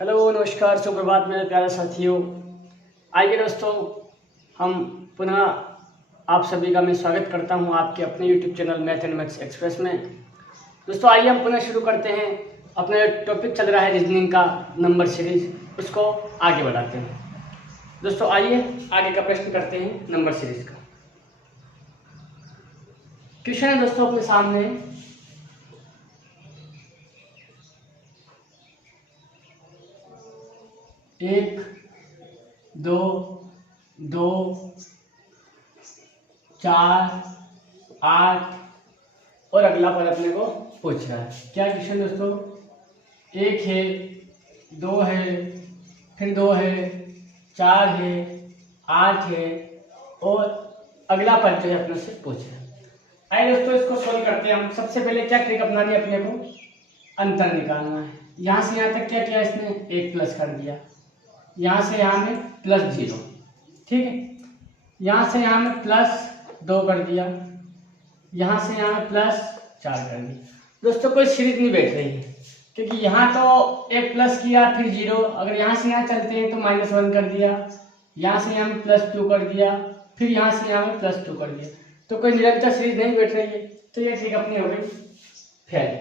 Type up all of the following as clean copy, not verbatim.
Hello नमस्कार सुप्रभात मेरे प्यारे साथियों। आइए दोस्तों, हम पुनः आप सभी का मैं स्वागत करता हूं आपके अपने YouTube channel math and maths express में। दोस्तों आइए हम पुनः शुरू करते हैं। अपना टॉपिक चल रहा है रीजनिंग का नंबर सीरीज, उसको आगे बढ़ाते हैं। दोस्तों आइए आगे का प्रश्न करते हैं नंबर सीरीज का। क्वेश्चन है दोस्तों अपने सामने, 1, 2, 2, 4, 8 और अगला पद अपने को पूछ रहा है। क्या क्वेश्चन दोस्तों? 1 है, 2 है, फिर 2 है, 4 है, 8 है और अगला पद जो है अपने से पूछ रहा है। आइए दोस्तों इसको सोल्व करते हैं हम। सबसे पहले क्या ट्रिक अपनानी है अपने को? अंतर निकालना है। यहाँ से यहाँ तक क्या किया इसने? 1 प्लस कर दिया। यहाँ से यहाँ में +0, ठीक है। यहाँ से यहाँ में +2 कर दिया। यहाँ से यहाँ में +4 कर दिया। दोस्तों कोई सीरीज नहीं बैठ रही है, क्योंकि यहाँ तो 1 प्लस किया फिर 0, अगर यहाँ से यहाँ चलते हैं तो -1 कर दिया। यहाँ से यहाँ में +2 कर दिया, फिर यहाँ से यहाँ में +2 कर दिया। तो कोई निरंतर सीरीज नहीं बैठ रही है, तो ये ट्रिक अपनी हो गई फेल।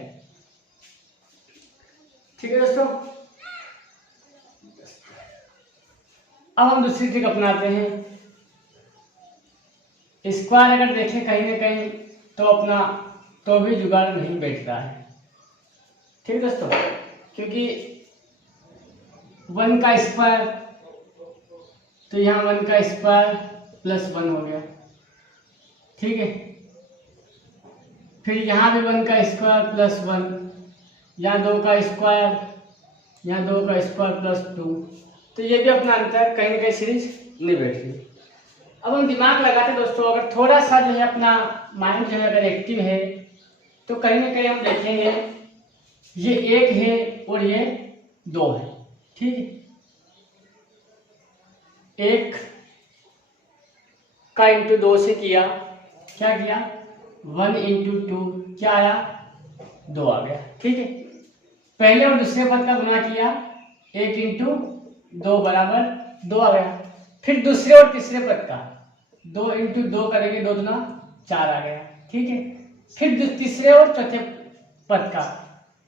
ठीक है दोस्तों, अब हम दूसरी ट्रिक अपनाते हैं। स्क्वायर अगर देखें कहीं ना कहीं तो अपना तो भी जुगाड़ नहीं बैठ रहा है, ठीक है दोस्तों, क्योंकि 1 का स्क्वायर तो यहाँ 1 का स्क्वायर +1 हो गया, ठीक है। फिर यहाँ भी 1 का स्क्वायर +1, यहाँ 2 का स्क्वायर, यहाँ 2 का स्क्वायर +2, तो ये भी अपना अंतर कहीं ना कहीं सीरीज नहीं बैठ रही। अब हम दिमाग लगाते दोस्तों, अगर थोड़ा सा जो है अपना माइंड जो है अगर एक्टिव है तो कहीं ना कहीं हम देखेंगे ये 1 है और ये 2 है, ठीक है। 1 का इंटू 2 से किया, क्या किया? 1 इंटू 2 क्या आया? 2 आ गया, ठीक है। पहले और दूसरे पद का गुना किया, 1 इंटू 2 बराबर 2 आ गया। फिर दूसरे और तीसरे पद का 2 इंटू 2 करेंगे, 2 दूना 4 आ गया, ठीक है। फिर तीसरे और चौथे पद का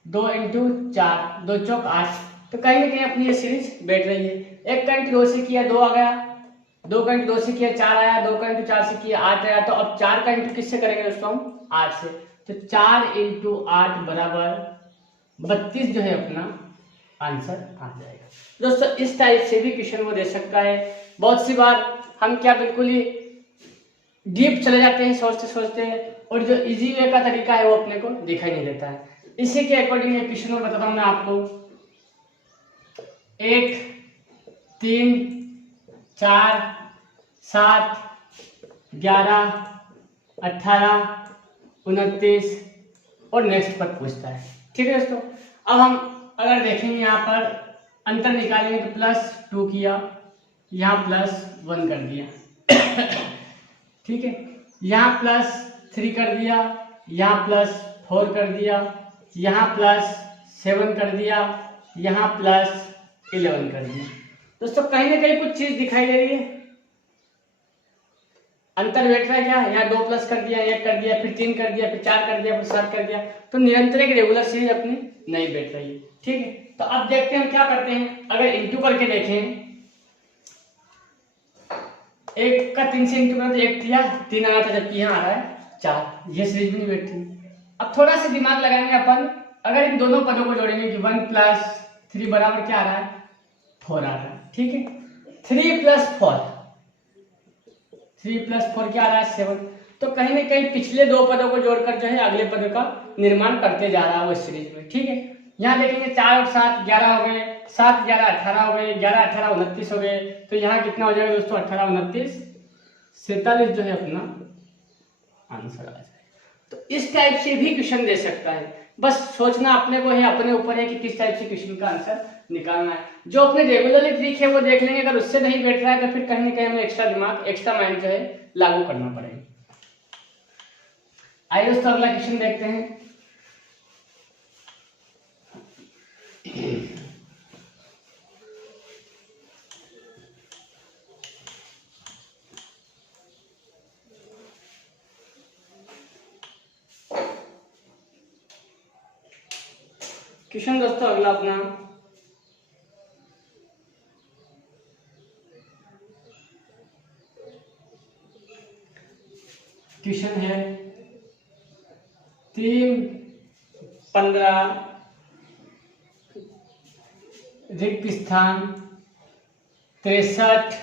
2 इंटू 4, 2 चौक 8, तो कहीं ना कहीं अपनी ये सीरीज बैठ रही है। 1 का इंटू 2 से किया 2 आ गया, 2 का इंटू 2 से किया 4 आया, 2 का इंटू 4 से किया 8 आया। तो अब 4 का इंटू किससे करेंगे दोस्तों हम? 8 से। तो 4 इंटू 8 बराबर 32 जो है अपना आंसर आ जाएगा। दोस्तों इस टाइप से भी क्वेश्चन वो दे सकता है। बहुत सी बार हम क्या बिल्कुल ही डीप चले जाते हैं सोचते सोचते, और जो इजी वे का तरीका है वो अपने को दिखाई नहीं देता है। इसी के अकॉर्डिंग ये क्वेश्चन में बताता हूँ मैं आपको। 1, 3, 4, 7, 11, 18, 29 और नेक्स्ट पद पूछता है, ठीक है दोस्तों। अब हम अगर देखेंगे यहाँ पर अंतर निकालेंगे तो +2 किया, यहाँ +1 कर दिया, ठीक है। यहाँ +3 कर दिया, यहाँ +4 कर दिया, यहाँ +7 कर दिया, यहाँ +11 कर दिया। दोस्तों कहीं ना कहीं कुछ चीज दिखाई दे रही है, अंतर बैठ रहा है क्या? यहाँ 2 प्लस कर दिया, 1 कर दिया, फिर 3 कर दिया, फिर 4 कर दिया, फिर 7 कर दिया, तो निरंतर एक रेगुलर सीरीज अपनी नहीं बैठ रही है, ठीक है। तो अब देखते हैं हम क्या करते हैं। अगर इंटू करके देखें, 1 का 3 से इंटू करा तो 1 किया 3 आया था, जबकि यहाँ आ रहा है 4, ये सीरीज भी नहीं बैठ रही। अब थोड़ा सा दिमाग लगाएंगे अपन, अगर इन दोनों पदों को जोड़ेंगे कि 1 + 3 बराबर क्या आ रहा है? 4 आ रहा है, ठीक है। 3 + 4, 3 + 4 क्या आ रहा है? 7। तो कहीं ना कहीं पिछले दो पदों को जोड़कर जो है अगले पद का निर्माण करते जा रहा है वो सीरीज में, ठीक है। यहाँ देखेंगे 4 और 7 11 हो गए, 7 11 18 हो गए, 11 18 29 हो गए। तो यहाँ कितना हो जाएगा दोस्तों? 18 29 47 जो है अपना आंसर आ जाएगा। तो इस टाइप से भी क्वेश्चन दे सकता है, बस सोचना अपने को है, अपने ऊपर है कि किस टाइप से क्वेश्चन का आंसर निकालना है। जो अपने रेगुलरली ट्रिक है वो देख लेंगे, अगर उससे नहीं बैठ रहा है तो फिर कहीं ना कहीं हमें एक्स्ट्रा दिमाग, एक्स्ट्रा माइंड जो है लागू करना पड़ेगा। आइए दोस्तों अगला क्वेश्चन देखते हैं। क्वेश्चन दोस्तों अगला अपना क्वेश्चन है 3, 15 रिक्त स्थान 63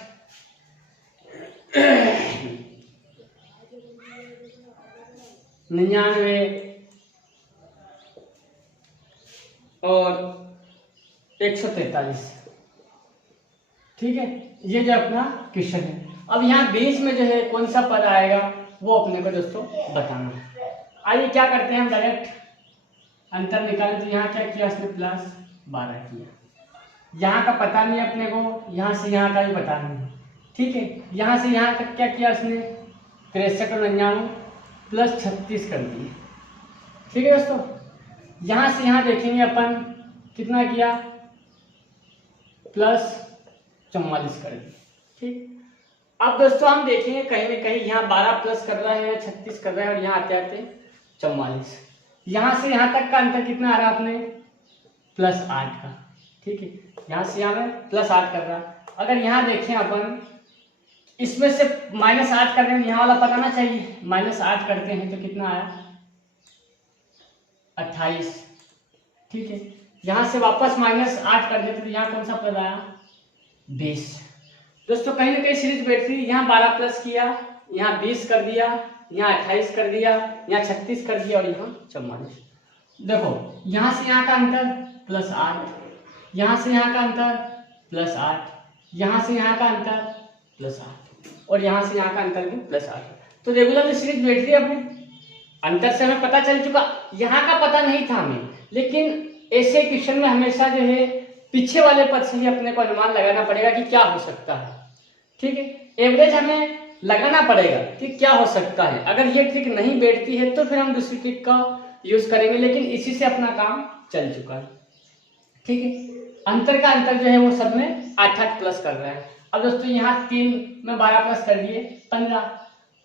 99 और 143। ठीक है, ये जो अपना क्वेश्चन है। अब यहाँ बीच में जो है कौन सा पद आएगा वो अपने को दोस्तों बताना है। आइए क्या करते हैं, हम डायरेक्ट अंतर निकालें। तो यहाँ क्या किया इसने, +12 किया। यहाँ का पता नहीं अपने को, यहाँ से यहाँ का भी पता नहीं है। ठीक है, यहाँ से यहाँ तक क्या किया उसने, 63 और 99 +36 कर दिए। ठीक है दोस्तों, यहाँ से यहाँ देखेंगे अपन कितना किया, +44 कर दिए। ठीक, अब दोस्तों हम देखेंगे कहीं ना कहीं यहाँ 12 प्लस कर रहा है, 36 कर रहा है और यहाँ आते आते 44। यहाँ से यहाँ तक का अंतर कितना आ रहा है अपने, +8 का। ठीक है, यहाँ से यहाँ में +8 कर रहा। अगर यहाँ देखें अपन, इसमें से -8 करने में यहाँ वाला पता ना चाहिए, -8 करते हैं तो कितना आया, 28। ठीक है, यहाँ से वापस -8 कर देते तो यहाँ कौन सा पद आया, 20। दोस्तों कहीं ना कहीं सीरीज बैठ रही, यहाँ 12 प्लस किया, यहाँ 20 कर दिया, यहाँ 28 कर दिया, यहाँ 36 कर दिया और यहाँ 44। देखो यहाँ से यहाँ का अंतर +8, यहाँ से यहाँ का अंतर +8, यहाँ से यहाँ का अंतर +8 और यहाँ से यहाँ का अंतर भी +8। तो रेगुलर सीरीज बैठ रही है अपनी। अंतर से हमें पता चल चुका, यहाँ का पता नहीं था हमें, लेकिन ऐसे क्वेश्चन में हमेशा जो है पीछे वाले पद से ही अपने को अनुमान लगाना पड़ेगा कि क्या हो सकता है। ठीक है, एवरेज हमें लगाना पड़ेगा कि क्या हो सकता है। अगर ये ट्रिक नहीं बैठती है तो फिर हम दूसरी ट्रिक का यूज करेंगे, लेकिन इसी से अपना काम चल चुका है। ठीक है, अंतर का अंतर जो है वो सब में 8-8 प्लस कर रहा है। अब दोस्तों यहाँ 3 में 12 प्लस कर दिए 15,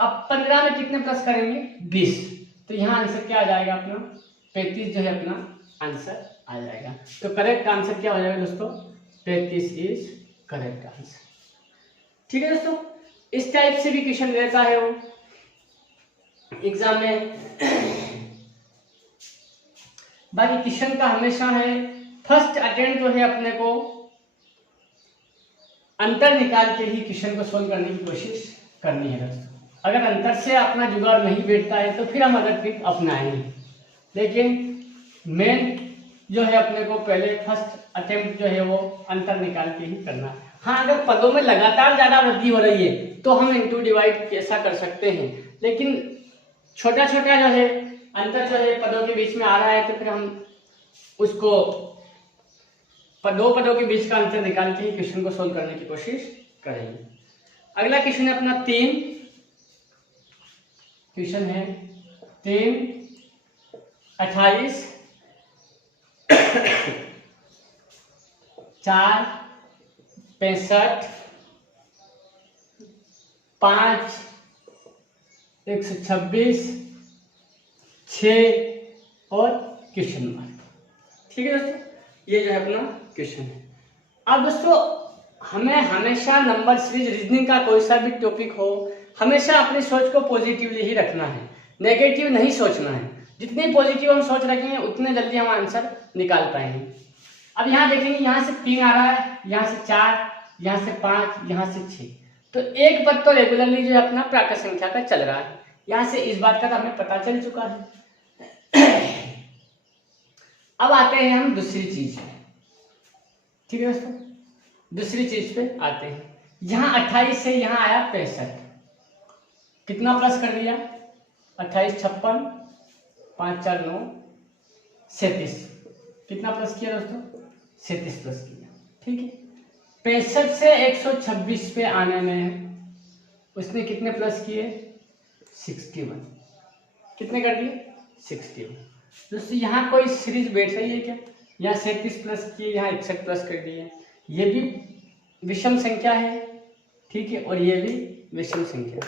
अब 15 में कितने प्लस करेंगे, 20। तो यहाँ आंसर क्या आ जाएगा अपना, 35 जो है अपना आंसर आ जाएगा। तो करेक्ट आंसर क्या हो जाएगा दोस्तों, 35 इज करेक्ट आंसर। ठीक है दोस्तों, इस टाइप से भी क्वेश्चन रहता है वो एग्जाम में। बाकी क्वेश्चन का हमेशा है फर्स्ट अटेम्प्ट जो है अपने को अंतर निकाल के ही क्वेश्चन को सोल्व करने की कोशिश करनी है दोस्तों। अगर अंतर से अपना जुगाड़ नहीं बैठता है तो फिर हम अदर ट्रिक अपनाएंगे, लेकिन मेन जो है अपने को पहले फर्स्ट अटेम्प्ट जो है वो अंतर निकाल के ही करना है। हाँ, अगर पदों में लगातार ज्यादा वृद्धि हो रही है तो हम इनटू डिवाइड ऐसा कर सकते हैं, लेकिन छोटा छोटा जो है अंतर जो है पदों के बीच में आ रहा है तो फिर हम उसको दो पदों के बीच का अंतर निकाल के ही क्वेश्चन को सोल्व करने की कोशिश करेंगे। अगला क्वेश्चन है अपना 3, क्वेश्चन है 3, 28 4, 65, 5, 126, 6 और क्वेश्चन मार्क। ठीक है दोस्तों, ये जो है अपना क्वेश्चन है। अब दोस्तों हमें हमेशा नंबर सीरीज रीजनिंग का कोई सा भी टॉपिक हो, हमेशा अपनी सोच को पॉजिटिवली ही रखना है, नेगेटिव नहीं सोचना है। जितनी पॉजिटिव हम सोच रखेंगे उतने जल्दी हम आंसर निकाल पाएंगे। अब यहाँ देखेंगे, यहाँ से 3 आ रहा है, यहाँ से 4, यहाँ से 5, यहाँ से 6, तो एक पद तो रेगुलरली जो है अपना प्राकृत संख्या का चल रहा है। यहाँ से इस बात का तो हमें पता चल चुका है। अब आते हैं हम दूसरी चीज पे। ठीक है दोस्तों, दूसरी चीज पे आते हैं। यहाँ 28 से यहाँ आया 65, कितना प्लस कर दिया, 28, 56, 5, 4, 9, 37, कितना प्लस किया दोस्तों, 37 प्लस किया। ठीक है, 65 से 126 पे आने में उसने कितने प्लस किए, 61, कितने कर दिए, 61। दोस्तों यहाँ कोई सीरीज बैठ रही है क्या, यहाँ 37 प्लस किए, यहाँ 61 प्लस कर दिए। ये भी विषम संख्या है, ठीक है, और ये भी विषम संख्या,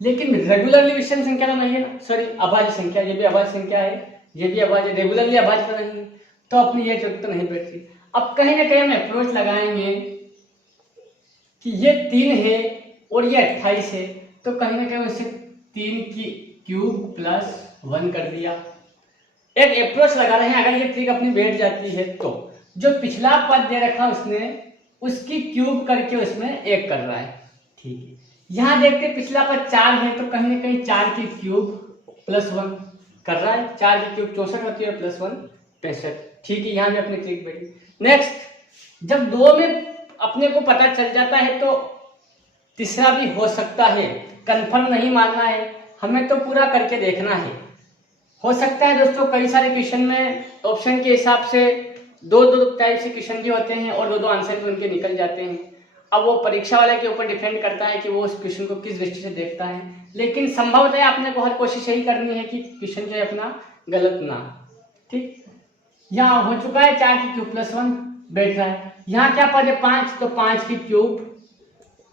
लेकिन रेगुलरली विषम संख्या तो नहीं है ना, सॉरी अभाज्य संख्या, ये भी अभाज्य संख्या है, ये भी अभाज्य, रेगुलरली अभाज्य तो नहीं है। तो अपनी ये ट्रिक तो नहीं बैठती। अब कहीं ना कहीं हम अप्रोच लगाएंगे कि ये 3 है और ये 28 है, तो कहीं ना कहीं उसे 3 की क्यूब प्लस 1 कर दिया। एक अप्रोच लगा रहे हैं, अगर ये ट्रिक अपनी बैठ जाती है तो जो पिछला पद दे रखा उसने उसकी क्यूब करके उसमें 1 कर रहा है। ठीक है, यहाँ देखते पिछला पद 4 है तो कहीं ना कहीं 4 की क्यूब प्लस 1 कर रहा है। 4 की क्यूब 64 होती है, प्लस 1 65। ठीक है, यहाँ भी अपनी ट्रिक बैठी। नेक्स्ट, जब 2 में अपने को पता चल जाता है तो तीसरा भी हो सकता है, कंफर्म नहीं मानना है, हमें तो पूरा करके देखना है। हो सकता है दोस्तों कई सारे क्वेश्चन में ऑप्शन के हिसाब से दो टाइप से क्वेश्चन भी होते हैं और दो आंसर भी उनके निकल जाते हैं। अब वो परीक्षा वाले के ऊपर डिपेंड करता है कि वो उस क्वेश्चन को किस दृष्टि से देखता है, लेकिन संभवतः आपने को हर कोशिश यही करनी है कि क्वेश्चन जो है अपना गलत ना। ठीक, यहाँ हो चुका है 4 की क्यूब प्लस 1 बैठ रहा है। यहाँ क्या पद है 5, तो 5 की क्यूब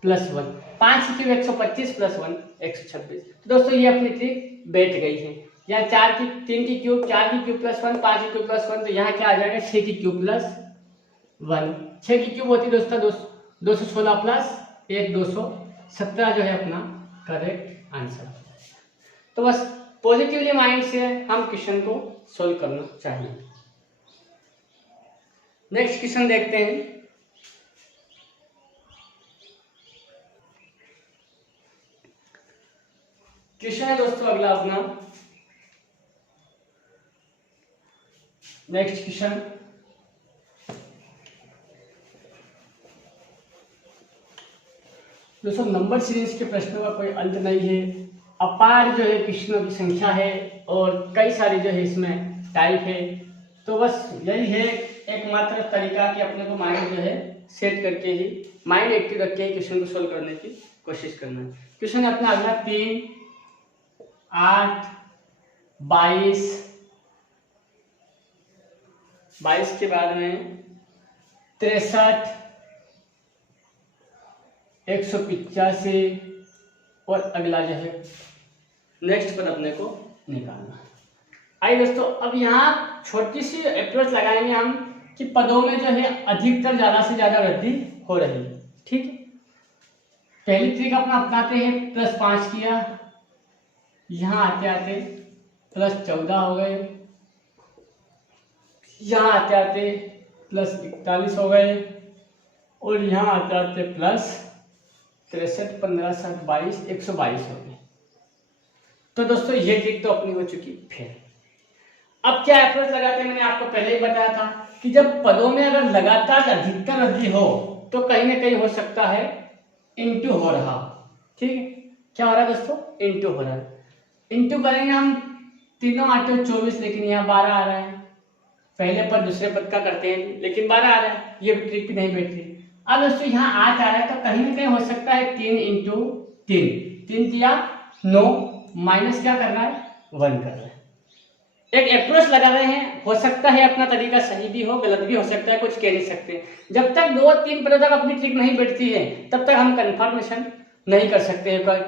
प्लस 1, 5 की क्यूब 125 प्लस 1 126। तो दोस्तों ये अपनी ट्रिक बैठ गई है। यहाँ 3 की क्यूब 4 की क्यूब प्लस 1, 5 की क्यूब प्लस 1, तो यहाँ क्या आ जाएगा 6 की क्यूब प्लस 1। 6 की क्यूब होती है दोस्तों 216 प्लस 1 217 जो है अपना करेक्ट आंसर। तो बस पॉजिटिवली माइंड से हम क्वेश्चन को सोल्व करना चाहिए। नेक्स्ट क्वेश्चन देखते हैं। क्वेश्चन है दोस्तों अगला अपना, नेक्स्ट क्वेश्चन, दोस्तों नंबर सीरीज के प्रश्नों का कोई अंत नहीं है, अपार जो है प्रश्नों की संख्या है और कई सारी जो है इसमें टाइप है। तो बस यही है एकमात्र तरीका कि अपने को माइंड जो है सेट करके ही, माइंड एक्टिव रख के ही क्वेश्चन को सोल्व करने की कोशिश करना है। क्वेश्चन अपना अगला 3, 8, 22 के बाद में 63, 185 और अगला जो है नेक्स्ट पद अपने को निकालना। आइए दोस्तों, अब यहाँ छोटी सी अप्रोच लगाएंगे हम कि पदों में जो है अधिकतर ज्यादा से ज्यादा वृद्धि हो रही है। ठीक है, पहली ट्रिक अपना अपनाते हैं, प्लस 5 किया, यहाँ आते आते प्लस 14 हो गए, यहाँ आते आते प्लस 41 हो गए और यहाँ आते आते प्लस 63, 15, 7, 22, 122 हो गए। तो दोस्तों ये ट्रिक तो अपनी हो चुकी। फिर अब क्या अप्रोच लगाते हैं, मैंने आपको पहले ही बताया था कि जब पदों में अगर लगातार अधिकतर वृद्धि हो तो कहीं ना कहीं हो सकता है इंटू हो रहा। ठीक है, क्या हो रहा है दोस्तों, इंटू हो रहा है। इंटू करेंगे हम, तीनों 8 और 24, लेकिन यहाँ 12 आ रहा है। पहले पद दूसरे पद का करते हैं लेकिन 12 आ रहा है, ये ट्रिक भी नहीं बैठती। अब दोस्तों यहाँ 8 आ रहा है तो कहीं ना कहीं हो सकता है 3 इंटू 3, 3 किया 9, माइनस क्या कर रहा है 1 कर रहा है। एक अप्रोच लगा रहे हैं, हो सकता है अपना तरीका सही भी हो गलत भी हो सकता है, कुछ कह नहीं सकते। जब तक 2-3 पदों तक अपनी ट्रिक नहीं बैठती है तब तक हम कंफर्मेशन नहीं कर सकते हैं।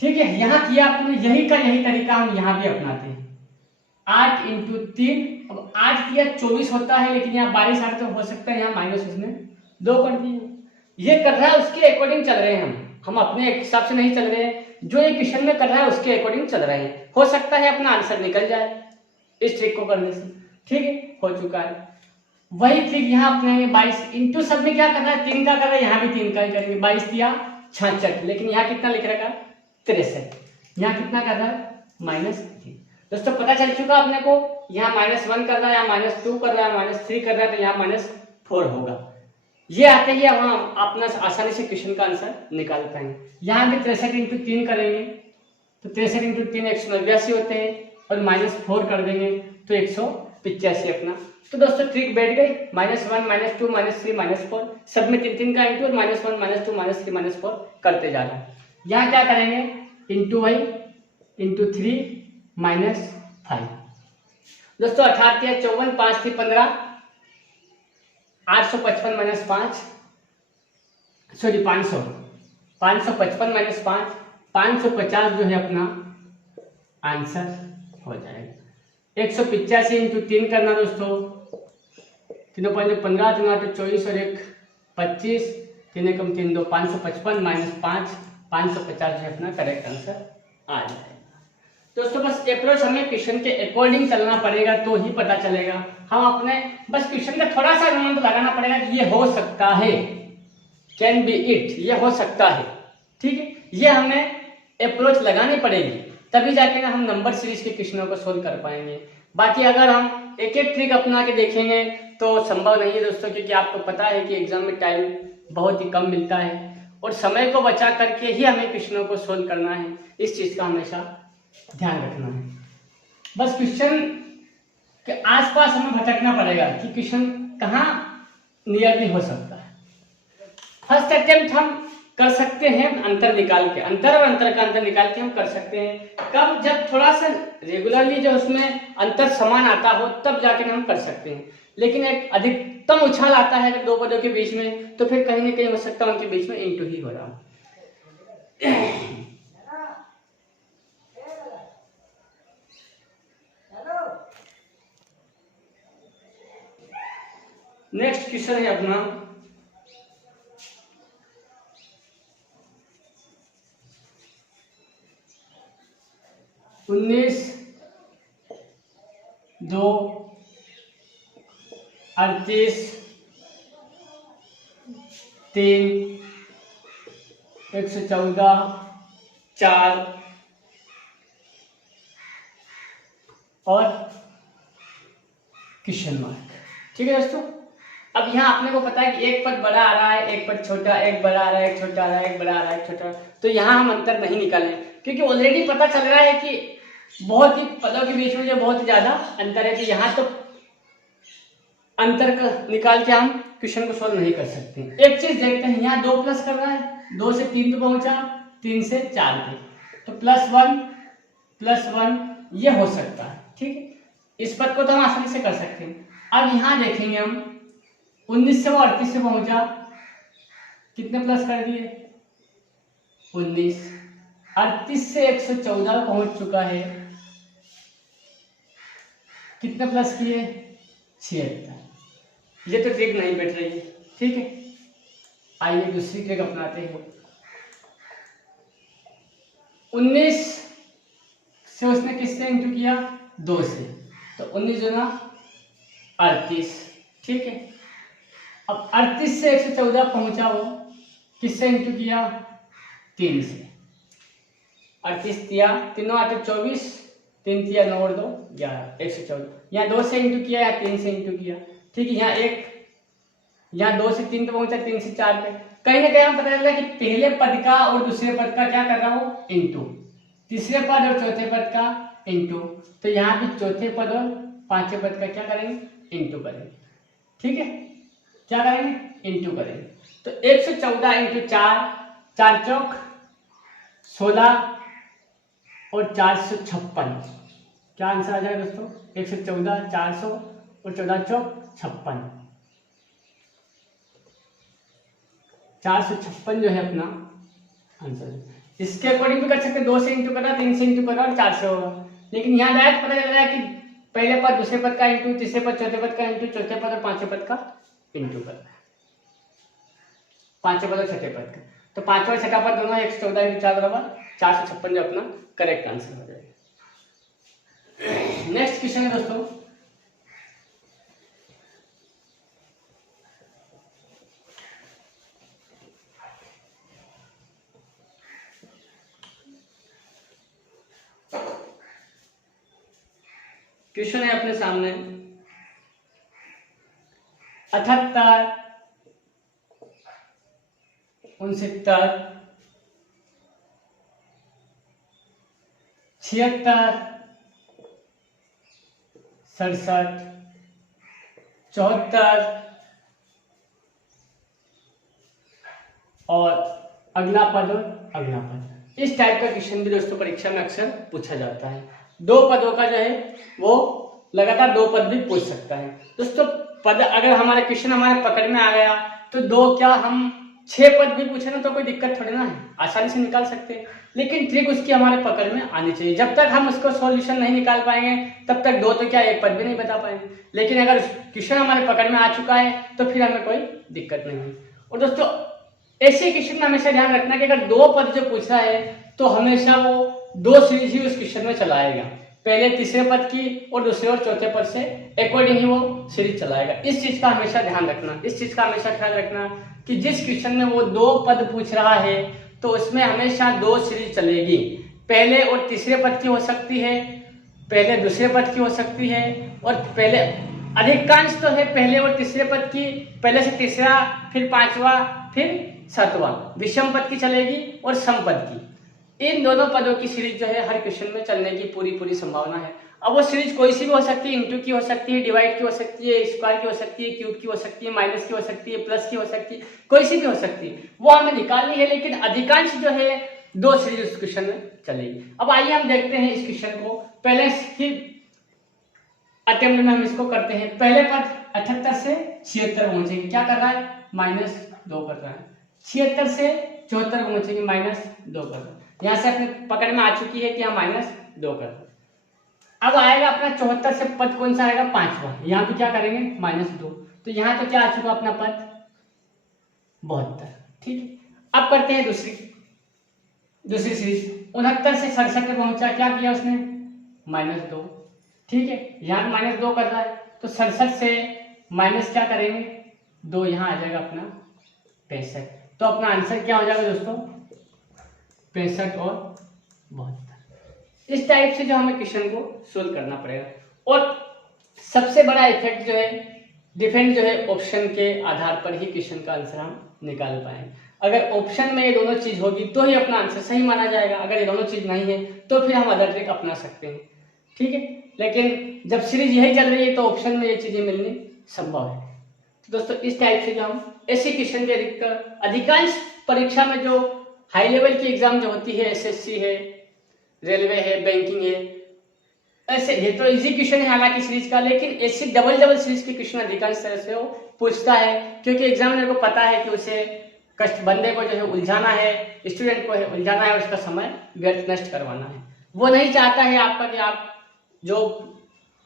ठीक है, यहाँ किया आपने, यही का यही तरीका हम यहाँ भी अपनाते हैं। 8 इंटू 3, अब 8 किया 24 होता है, लेकिन यहाँ 22 आ रहा तो हो सकता है यहाँ माइनस उसने 2 कर दिया। ये कर रहा है उसके अकॉर्डिंग चल रहे हैं, हम अपने हिसाब से नहीं चल रहे हैं, जो ये क्वेश्चन में कर रहा है उसके अकॉर्डिंग चल रहे हैं। हो सकता है अपना आंसर निकल जाए इस ट्रिक को करने से। ठीक है, हो चुका है। वही ट्रिक यहाँ अपनाएंगे। 22 इंटू सब में क्या कर रहा है 3 का कर रहा है, यहाँ भी 3 का ही करेंगे। 22 दिया 66, लेकिन यहाँ कितना लिख रखा 63, यहाँ कितना कर रहा है -3। दोस्तों पता चल चुका अपने को, यहाँ -1 कर रहा है, यहाँ -2 कर रहा है, -3 कर रहा है, तो यहाँ -4 होगा। ये आते ही अब हम अपना आसानी से क्वेश्चन का आंसर निकाल पाएंगे। यहाँ भी 63 इंटू 3 करेंगे तो 63 इंटू 3 189 होते हैं और -4 कर देंगे तो 185 अपना। तो दोस्तों ट्रिक बैठ गई, -1 -2 -3 -4, सब में 3 का इंटू और -1 -2 -3 -4 करते जाना है। यहाँ क्या करेंगे इंटू y इंटू 3 -5। दोस्तों 18 × 54, 5 × 15, 855 -5, सॉरी 500, 555 -5, 550 जो है अपना आंसर हो जाएगा। 185 इंटू 3 करना दोस्तों, 3.15 3 8 24 और 1 25, 3 कम 3 2 555 माइनस 5 550 है अपना करेक्ट आंसर आ जाएगा। दोस्तों बस अप्रोच हमें क्वेश्चन के अकॉर्डिंग चलना पड़ेगा तो ही पता चलेगा। हम अपने बस क्वेश्चन का थोड़ा सा अनुमान तो लगाना पड़ेगा कि ये हो सकता है, कैन बी इट, ये हो सकता है, ठीक है। ये हमें अप्रोच लगानी पड़ेगी तभी जाके ना हम नंबर सीरीज के क्वेश्चनों को सोल्व कर पाएंगे। बाकी अगर हम एक एक ट्रिक अपना के देखेंगे तो संभव नहीं है दोस्तों, क्योंकि आपको पता है कि एग्जाम में टाइम बहुत ही कम मिलता है और समय को बचा करके ही हमें क्वेश्चनों को सोल्व करना है। इस चीज का हमेशा ध्यान रखना है। बस क्वेश्चन के आसपास हमें भटकना पड़ेगा कि क्वेश्चन कहाँ नियरली हो सकता है। फर्स्ट अटेम्प्ट हम कर सकते हैं अंतर निकाल के, अंतर और अंतर का अंतर निकाल के हम कर सकते हैं। कब? जब थोड़ा सा रेगुलरली जो उसमें अंतर समान आता हो तब जाके हम कर सकते हैं। लेकिन एक अधिकतम उछाल आता है अगर दो पदों के बीच में तो फिर कहीं ना कहीं हो सकता है उनके बीच में इंटू ही हो रहा हो। नेक्स्ट क्वेश्चन है अपना 19 2 38 3 114 4 और क्वेश्चन मार्क, ठीक है दोस्तों। अब यहाँ आपने को पता है कि एक पद बड़ा आ रहा है, एक पद छोटा, एक बड़ा आ रहा है, एक छोटा आ रहा है, एक बड़ा आ रहा है, एक छोटा, तो यहाँ हम अंतर नहीं निकालें क्योंकि ऑलरेडी पता चल रहा है कि बहुत ही पदों के बीच में जो बहुत ज्यादा अंतर है, कि यहाँ तो अंतर का निकाल के हम क्वेश्चन को सॉल्व नहीं कर सकते। एक चीज देखते हैं, यहाँ 2 प्लस कर रहा है, 2 से 3 पे पहुंचा, 3 से 4 पे, तो +1 ये हो सकता है, ठीक है। इस पद को तो हम आसानी से कर सकते हैं। अब यहाँ देखेंगे हम 19 से वो 38 से पहुंचा, कितने प्लस कर दिए 19, 38 से 114 पहुंच चुका है, कितने प्लस किए 76। ये तो ट्रिक नहीं बैठ रही है, ठीक है। आइए दूसरी ट्रिक अपनाते हैं। 19 से उसने किससे इंटू किया 2 से, तो 19 जो ना 38, ठीक है। अब 38 से 114 पहुंचा वो किससे इंटू किया 3 से, 38 दिया 3 8 24, 3 दिया 9 और 2 11 114। यहाँ 2 से इंटू किया या 3 से इंटू किया, ठीक है। यहाँ 1, यहाँ 2 से 3 पे पहुंचा, 3 से 4 पे, कहीं ना कहीं हम पता चल रहा है कि पहले पद का और दूसरे पद का क्या कर रहा हूँ इंटू, तीसरे पद और चौथे पद का इंटू, तो यहाँ भी चौथे पद और पांचवें पद का क्या करेंगे इंटू करेंगे, ठीक है। क्या करेंगे इंटू करेंगे, तो 114 इंटू 4, 4 चौक 16 और 456, क्या आंसर आ जाएगा दोस्तों 114 400 और 14 चौक 56, 456 जो है अपना आंसर। इसके अकॉर्डिंग भी कर सकते हैं, 2 से इंटू करा, 3 से इंटू करा और 4 से होगा, लेकिन यहाँ डायरेक्ट पता चल रहा है कि पहले पद दूसरे पद का इंटू, तीसरे पद चौथे पद का इंटू, चौथे पद और पांचवें पद का इंटू कर, पांचवें पद और छठे पद का, तो पांचवा और छठा पद दोनों 114 इंटू 4 बराबर 456 जो अपना करेक्ट आंसर हो जाएगा। नेक्स्ट क्वेश्चन है दोस्तों क्वेश्चन है अपने सामने 78 69 76 67 74 और अगला पद और अगला पद। इस टाइप का क्वेश्चन भी दोस्तों परीक्षा में अक्सर पूछा जाता है। 2 पदों का जो है वो लगातार 2 पद भी पूछ सकता है दोस्तों। पद अगर हमारे क्वेश्चन हमारे पकड़ में आ गया तो 2 क्या हम 6 पद भी पूछे ना तो कोई दिक्कत थोड़ी ना है, आसानी से निकाल सकते हैं। लेकिन ट्रिक उसकी हमारे पकड़ में आनी चाहिए। जब तक हम उसको सॉल्यूशन नहीं निकाल पाएंगे तब तक 2 तो क्या 1 पद भी नहीं बता पाएंगे। लेकिन अगर क्वेश्चन हमारे पकड़ में आ चुका है तो फिर हमें कोई दिक्कत नहीं है। और दोस्तों ऐसे क्वेश्चन में हमेशा ध्यान रखना कि अगर 2 पद जो पूछा है तो हमेशा वो 2 सीरीज ही उस क्वेश्चन में चलाएगा, पहले तीसरे पद की और दूसरे और चौथे पद से अकॉर्डिंग ही वो सीरीज चलाएगा। इस चीज का हमेशा ध्यान रखना, इस चीज का हमेशा ख्याल रखना कि जिस क्वेश्चन में वो 2 पद पूछ रहा है तो उसमें हमेशा 2 सीरीज चलेगी, पहले और तीसरे पद की हो सकती है, पहले दूसरे पद की हो सकती है, और पहले अधिकांश तो है पहले और तीसरे पद की, पहले से तीसरा फिर 5वां फिर 7वां, विषम पद की चलेगी और सम पद की। इन दोनों पदों की सीरीज जो है हर क्वेश्चन में चलने की पूरी संभावना है। अब वो सीरीज कोई सी भी हो सकती है, इंटू की हो सकती है, डिवाइड की हो सकती है, स्क्वायर की हो सकती है, क्यूब की हो सकती है, माइनस की हो सकती है, प्लस की हो सकती है, कोई सी भी हो सकती है, वो हमें निकालनी है। लेकिन अधिकांश जो है 2 सीरीज उस क्वेश्चन में चलेगी। अब आइए हम देखते हैं इस क्वेश्चन को, पहले ही अटेम्प्ट में हम इसको करते हैं। पहले पद 78 से 76 पहुंचेंगे, क्या कर रहा है -2 कर रहा है, 76 से 74 पहुंचेंगे -2 कर रहा है। यहां से अपने पकड़ में आ चुकी है कि हम -2 कर रहे हैं। अब आएगा अपना 74 से पद कौन सा आएगा 5वां, यहाँ भी क्या करेंगे -2, तो यहाँ तो क्या आ चुका अपना पद 72। ठीक है, अब करते हैं दूसरी सीरीज। 69 से 67 पे पहुंचा, क्या किया उसने -2। ठीक है, यहाँ -2 कर रहा है तो 67 से माइनस क्या करेंगे 2, यहाँ आ जाएगा अपना 65। तो अपना आंसर क्या हो जाएगा दोस्तों 65 और 72। इस टाइप से जो हमें क्वेश्चन को सोल्व करना पड़ेगा। और सबसे बड़ा इफेक्ट जो है डिपेंड जो है ऑप्शन के आधार पर ही क्वेश्चन का आंसर हम निकाल पाएंगे। अगर ऑप्शन में ये दोनों चीज होगी तो ही अपना आंसर सही माना जाएगा, अगर ये दोनों चीज नहीं है तो फिर हम अदर ट्रिक अपना सकते हैं। ठीक है, लेकिन जब सीरीज यही चल रही है तो ऑप्शन में ये चीजें मिलनी संभव है। तो दोस्तों इस टाइप से जो हम ऐसे क्वेश्चन के अधिकांश परीक्षा में जो हाई लेवल की एग्जाम जो होती है, एसएससी है, रेलवे है, बैंकिंग है, ऐसे ये तो इजी क्वेश्चन है हालांकि सीरीज का, लेकिन ऐसे डबल सीरीज के क्वेश्चन अधिकांश तरह से वो पूछता है, क्योंकि एग्जामिनर को पता है कि उसे कष्ट बंदे को जो है उलझाना है, स्टूडेंट को है उलझाना है, उसका समय व्यर्थ नष्ट करवाना है। वो नहीं चाहता है आपका कि आप जॉब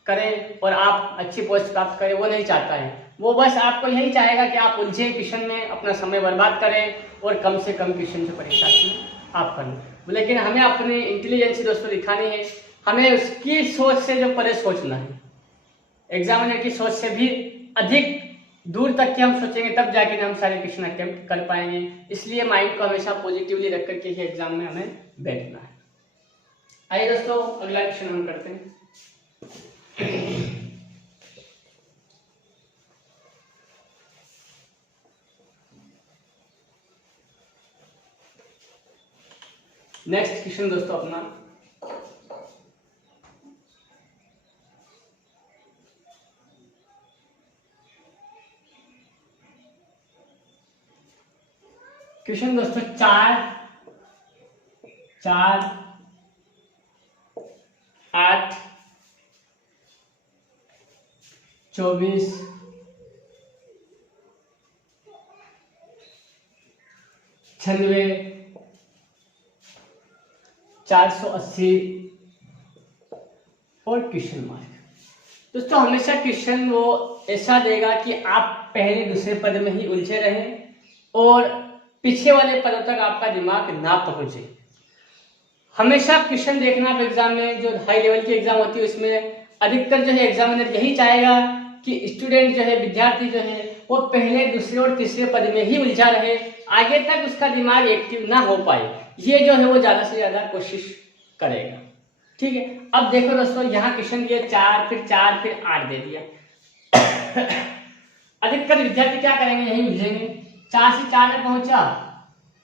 करें और आप अच्छी पोस्ट प्राप्त करें, वो नहीं चाहता है। वो बस आपको यही चाहेगा कि आप उलझे क्वेश्चन में अपना समय बर्बाद करें और कम से कम क्वेश्चन से परीक्षा आप करें। लेकिन हमें अपनी इंटेलिजेंस दोस्तों दिखानी है, हमें उसकी सोच से जो परे सोचना है, एग्जामिनर की सोच से भी अधिक दूर तक के हम सोचेंगे तब जाके हम सारे क्वेश्चन अटेम्प्ट कर पाएंगे। इसलिए माइंड को हमेशा पॉजिटिवली रख करके ही एग्जाम में हमें बैठना है। आइए दोस्तों अगला क्वेश्चन हम करते हैं। नेक्स्ट क्वेश्चन दोस्तों अपना क्वेश्चन दोस्तों 4, 8, 24, 96, 480 और क्वेश्चन मार्क। दोस्तों हमेशा क्वेश्चन वो ऐसा देगा कि आप पहले दूसरे पद में ही उलझे रहें और पीछे वाले पदों तक आपका दिमाग ना पहुंचे। हमेशा क्वेश्चन देखना आप एग्जाम में, जो हाई लेवल की एग्जाम होती है उसमें अधिकतर जो है एग्जामिनर यही चाहेगा कि स्टूडेंट जो है, विद्यार्थी जो है वो पहले दूसरे और तीसरे पद में ही उलझा रहे, आगे तक उसका दिमाग एक्टिव ना हो पाए। ये जो है वो ज्यादा से ज्यादा कोशिश करेगा। ठीक है, अब देखो दोस्तों यहाँ क्वेश्चन दिया 4 फिर 8 दे दिया। अधिकतर विद्यार्थी क्या करेंगे, यही उलझेंगे। 4 से 4 में पहुंचा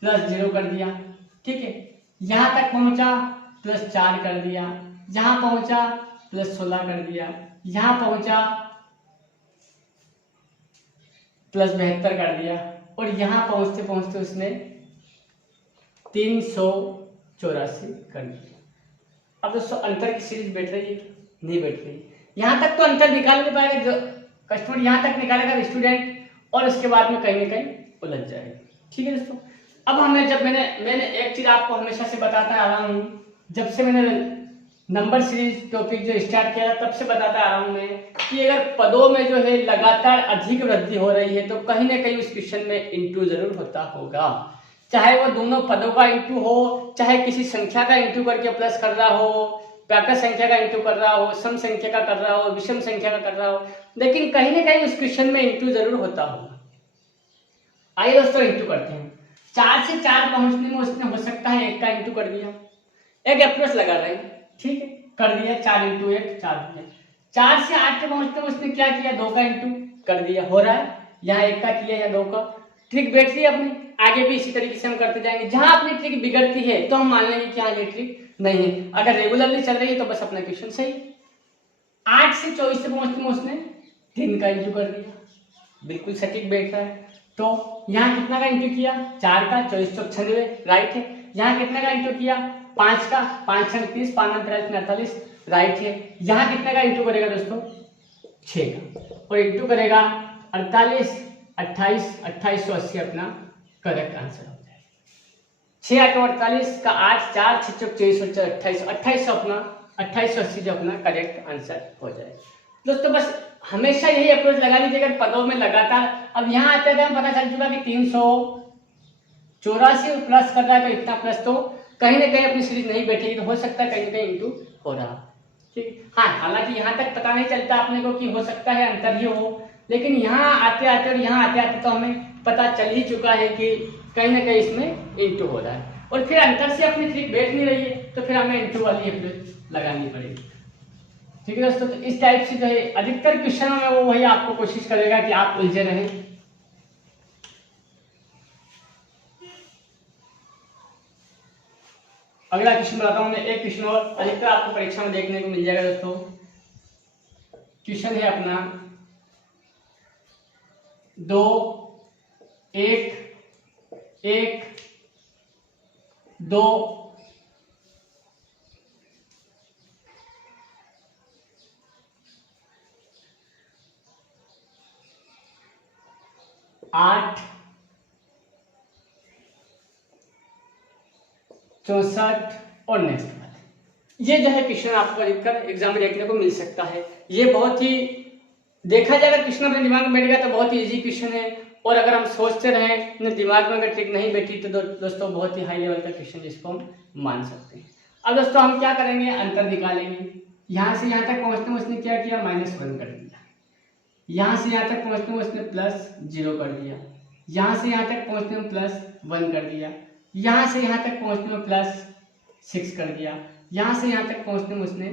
+0 कर दिया। ठीक है, यहां तक पहुंचा +4 कर दिया, यहां पहुंचा +16 कर दिया, यहां पहुंचा +72 कर दिया, और यहां पहुंचते पहुंचते उसने 384 कर दिया। अब दोस्तों अंतर की सीरीज बैठ रही है, नहीं बैठ रही। यहां तक तो अंतर निकाल नहीं पाएगा, जो कस्टमर यहां तक निकालेगा स्टूडेंट, और उसके बाद में कहीं ना कहीं उलझ जाएगा। ठीक है दोस्तों। अब हमने जब मैंने एक चीज आपको हमेशा से बताता आ रहा हूँ, जब से मैंने नंबर सीरीज टॉपिक जो स्टार्ट किया तब से बताता आ रहा हूँ मैं कि अगर पदों में जो है लगातार अधिक वृद्धि हो रही है तो कहीं ना कहीं उस क्वेश्चन में इंटू जरूर होता होगा, चाहे वो दोनों पदों का इंटू हो, चाहे किसी संख्या का इंटू करके प्लस कर रहा हो, प्राकृत संख्या का इंटू कर रहा हो, सम संख्या का कर रहा हो, विषम संख्या का कर रहा हो, लेकिन कहीं ना कहीं उस क्वेश्चन में इंटू जरूर होता होगा। आइए दोस्तों इंटू करते हैं। 4 से 4 पहुंचने में उसने हो सकता है 1 का इंटू कर दिया, एक अप्रोच लगा रहे हैं, ठीक है, कर दिया 4 इंटू 1 4 दिया। 4 से 8 पे पहुंचते में उसने क्या किया, 2 का इंटू कर दिया, हो रहा है, यहाँ 1 का किया या 2 का। ट्रिक बैठ रही है अपनी, आगे भी इसी तरीके से हम करते जाएंगे। जहां अपनी ट्रिक बिगड़ती है तो हम मान लेंगे कि हाँ ये ट्रिक नहीं है, अगर रेगुलरली चल रही है तो बस अपना क्वेश्चन सही। 8 से 24 से पहुंचते में उसने 3 का इंटू कर दिया, बिल्कुल सटीक बैठ रहा है। तो यहाँ कितना का इंटू किया, 4 का, 24 चौक 96, राइट है। यहाँ कितना का इंटू किया, 5 का, 5 6 30, 5 9 48, राइट है। यहाँ कितना का इंटू करेगा दोस्तों, 6 का, और इंटू करेगा 48 28 2880 अपना करेक्ट आंसर हो जाएगा। 6 8 48 का 8 4 6 चौक 24 और 28 2800 अपना 2880 जो अपना करेक्ट आंसर हो जाएगा। दोस्तों बस हमेशा यही अप्रोच लगा लीजिए अगर पदों में लगातार। अब यहाँ आते थे पता चल चुका कि 384 प्लस कर रहा है तो इतना प्लस, तो कहीं ना कहीं अपनी सीरीज नहीं बैठेगी, तो हो सकता है कहीं ना कहीं इंटू हो रहा, ठीक। हाँ, हालांकि यहाँ तक पता नहीं चलता अपने को कि हो सकता है अंतर ही हो, लेकिन यहाँ आते आते और यहाँ आते आते तो हमें पता चल ही चुका है कि कहीं ना कहीं इसमें इंटू हो रहा है, और फिर अंतर से अपनी ट्रिक बैठ नहीं रही है तो फिर हमें इंटू वाली अप्रोच लगानी पड़ेगी, ठीक है दोस्तों। तो इस टाइप से जो है अधिकतर क्वेश्चनों में वो वही आपको कोशिश करेगा कि आप उलझे रहें। अगला क्वेश्चन बताता हूं मैं, एक क्वेश्चन और अधिकतर आपको परीक्षा में देखने को मिल जाएगा दोस्तों। क्वेश्चन है अपना 2 1 1 2 8 64 और नेक्स्ट बात, ये जो है क्वेश्चन आपको अधिकतर एग्जाम में देखने को मिल सकता है। ये बहुत ही देखा जाए अगर क्वेश्चन अपने दिमाग में बैठ गया तो बहुत ही इजी क्वेश्चन है, और अगर हम सोचते रहे अपने दिमाग में अगर ट्रिक नहीं बैठी तो दोस्तों बहुत ही हाई लेवल का क्वेश्चन जिसको हम मान सकते हैं। अब दोस्तों हम क्या करेंगे, अंतर निकालेंगे। यहाँ से यहाँ तक पहुँचते में उसने क्या किया, -1 कर दिया। यहाँ से यहाँ तक पहुँचते में उसने +0 कर दिया। यहाँ से यहाँ तक पहुँचते में +1 कर दिया। यहाँ से यहाँ तक पहुँचने में +6 कर दिया। यहाँ से यहाँ तक पहुँचने में उसने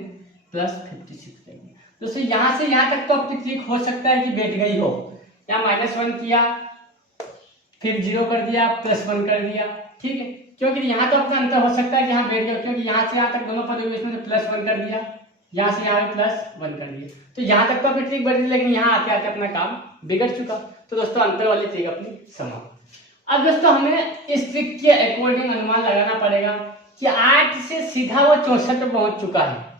+56 कर दिया। दोस्तों यहाँ से यहाँ तक तो अपनी ट्रिक हो सकता है कि बैठ गई हो, यहाँ -1 किया फिर 0 कर दिया +1 कर दिया, ठीक है, क्योंकि यहाँ तो अपना अंतर हो सकता है कि यहाँ बैठ गया, क्योंकि यहाँ से यहाँ तक दोनों पद हुए इसमें +1 कर दिया, यहाँ से यहाँ +1 कर दिया, तो यहाँ तक तो अपनी ट्रिक बैठ गई, लेकिन यहाँ आते आते अपना काम बिगड़ चुका। तो दोस्तों अंतर वाली ट्रिक अपनी समाप्त। अब दोस्तों हमें इस ट्रिक के अकॉर्डिंग अनुमान लगाना पड़ेगा कि 8 से सीधा वो 64 पे पहुंच चुका है।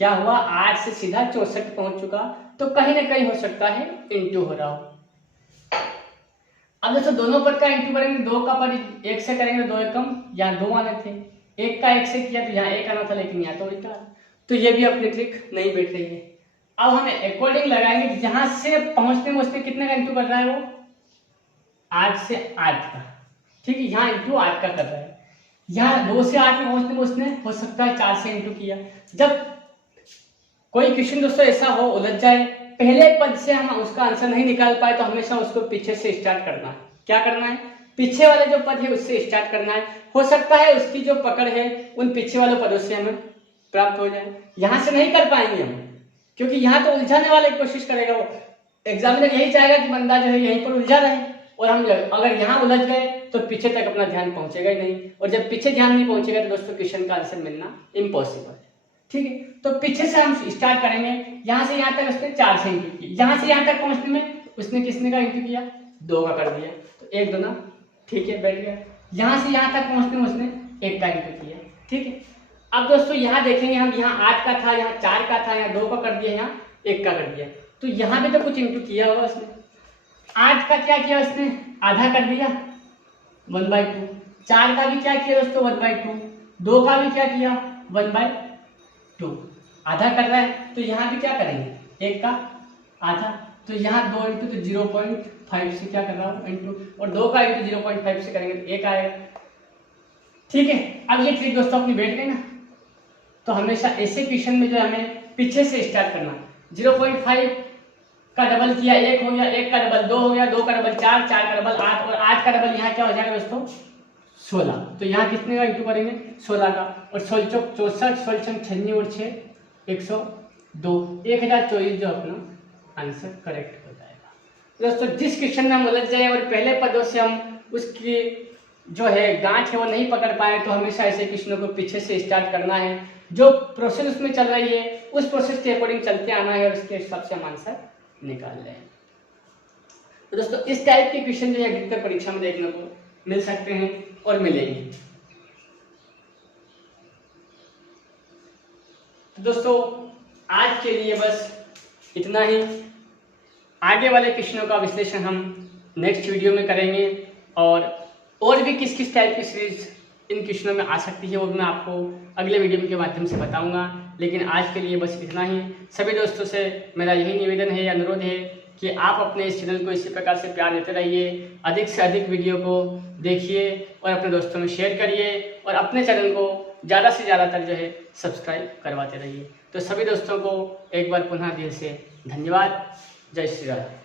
क्या हुआ, 8 से सीधा 64 पे पहुंच चुका, तो कहीं ना कहीं हो सकता है इंटू हो रहा हो। अब दोस्तों दोनों पद का इंटू करेंगे, 2 का पद 1 से करेंगे 2 एकम, यहाँ 2 आने थे, 1 का 1 से किया तो यहाँ 1 आना था, लेकिन यहाँ तो उल्टा, तो ये भी अपनी ट्रिक नहीं बैठ रही है। अब हमें अकॉर्डिंग लगाएंगे कि जहां से पहुंचने में उसने कितने का इंटू कर रहा है, वो 8 से 8 का, ठीक है, यहाँ इंटू 8 का कर रहा है। यहाँ 2 से 8 में पहुंचने में उसने हो सकता है 4 से इंटू किया। जब कोई क्वेश्चन दोस्तों ऐसा हो उलझ जाए, पहले पद से हम उसका आंसर नहीं निकाल पाए, तो हमेशा उसको पीछे से स्टार्ट करना है। क्या करना है, पीछे वाले जो पद है उससे स्टार्ट करना है। हो सकता है उसकी जो पकड़ है उन पीछे वाले पदों से हमें प्राप्त हो जाए। यहाँ से नहीं कर पाएंगे हम, क्योंकि यहाँ तो उलझाने वाले की कोशिश करेगा वो, एग्जामिनर यही चाहेगा कि बंदा जो है यहीं पर उलझा रहे, और हम अगर यहाँ उलझ गए तो पीछे तक अपना ध्यान पहुंचेगा ही नहीं, और जब पीछे ध्यान नहीं पहुंचेगा तो दोस्तों क्वेश्चन का आंसर मिलना इम्पॉसिबल है, ठीक है। तो पीछे से हम स्टार्ट करेंगे। यहाँ से यहाँ तक उसने 4 से इंटू किया, यहाँ से यहाँ तक पहुंचने में उसने किसने का इंटू किया, 2 का कर दिया, तो 1 2 ठीक है, बैठ गया। यहाँ से यहाँ तक पहुंचने में उसने 1 का इंटू किया, ठीक है। अब दोस्तों यहाँ देखेंगे हम, यहाँ 8 का था, यहाँ 4 का था, यहाँ 2 का कर दिया, यहाँ 1 का कर दिया, तो यहाँ भी तो कुछ इंटू किया होगा उसने। 8 का क्या किया उसने, आधा कर दिया, 1/2, 4 का भी क्या किया दोस्तों 1/2, 2 का भी क्या किया 1/2, आधा कर रहा है तो यहाँ भी क्या करेंगे 1 का आधा, तो यहाँ 2 इंटू तो 0.5 से क्या कर रहा हूँ इंटू, और 2 का इंटू 0.5 से करेंगे तो 1 आएगा। ठीक है, अब ये ट्रिक दोस्तों अपनी बैठ गई ना। तो हमेशा ऐसे क्वेश्चन में जो हमें पीछे से स्टार्ट करना, 0.5 का डबल किया 1 हो गया, 1 का डबल 2 हो गया, 2 का डबल 4, 4 का डबल 8, और 8 का डबल यहाँ क्या हो जाएगा दोस्तों 16। तो यहाँ कितने का इंटू करेंगे 16 का, और 16 चौक 64, 16 छंग 96 और 6 102, 1024 जो अपना आंसर करेक्ट हो जाएगा। दोस्तों जिस क्वेश्चन में हम उलझ जाए और पहले पदों से हम उसकी जो है गांठ है वो नहीं पकड़ पाए, तो हमेशा ऐसे क्वेश्चनों को पीछे से स्टार्ट करना है, जो प्रोसेस उसमें चल रही है उस प्रोसेस के अकॉर्डिंग चलते आना है और उसके हिसाब से हम आंसर निकाल रहे हैं। तो दोस्तों इस टाइप के क्वेश्चन जो है अधिकतर परीक्षा में देखने को मिल सकते हैं और मिलेंगे। तो दोस्तों आज के लिए बस इतना ही, आगे वाले क्वेश्चनों का विश्लेषण हम नेक्स्ट वीडियो में करेंगे, और भी किस किस टाइप की सीरीज इन क्वेश्चनों में आ सकती है वो मैं आपको अगले वीडियो के माध्यम से बताऊंगा। लेकिन आज के लिए बस इतना ही। सभी दोस्तों से मेरा यही निवेदन है, अनुरोध है कि आप अपने इस चैनल को इसी प्रकार से प्यार देते रहिए, अधिक से अधिक वीडियो को देखिए और अपने दोस्तों में शेयर करिए, और अपने चैनल को ज़्यादा से ज़्यादा तक जो है सब्सक्राइब करवाते रहिए। तो सभी दोस्तों को एक बार पुनः दिल से धन्यवाद। जय श्री राम।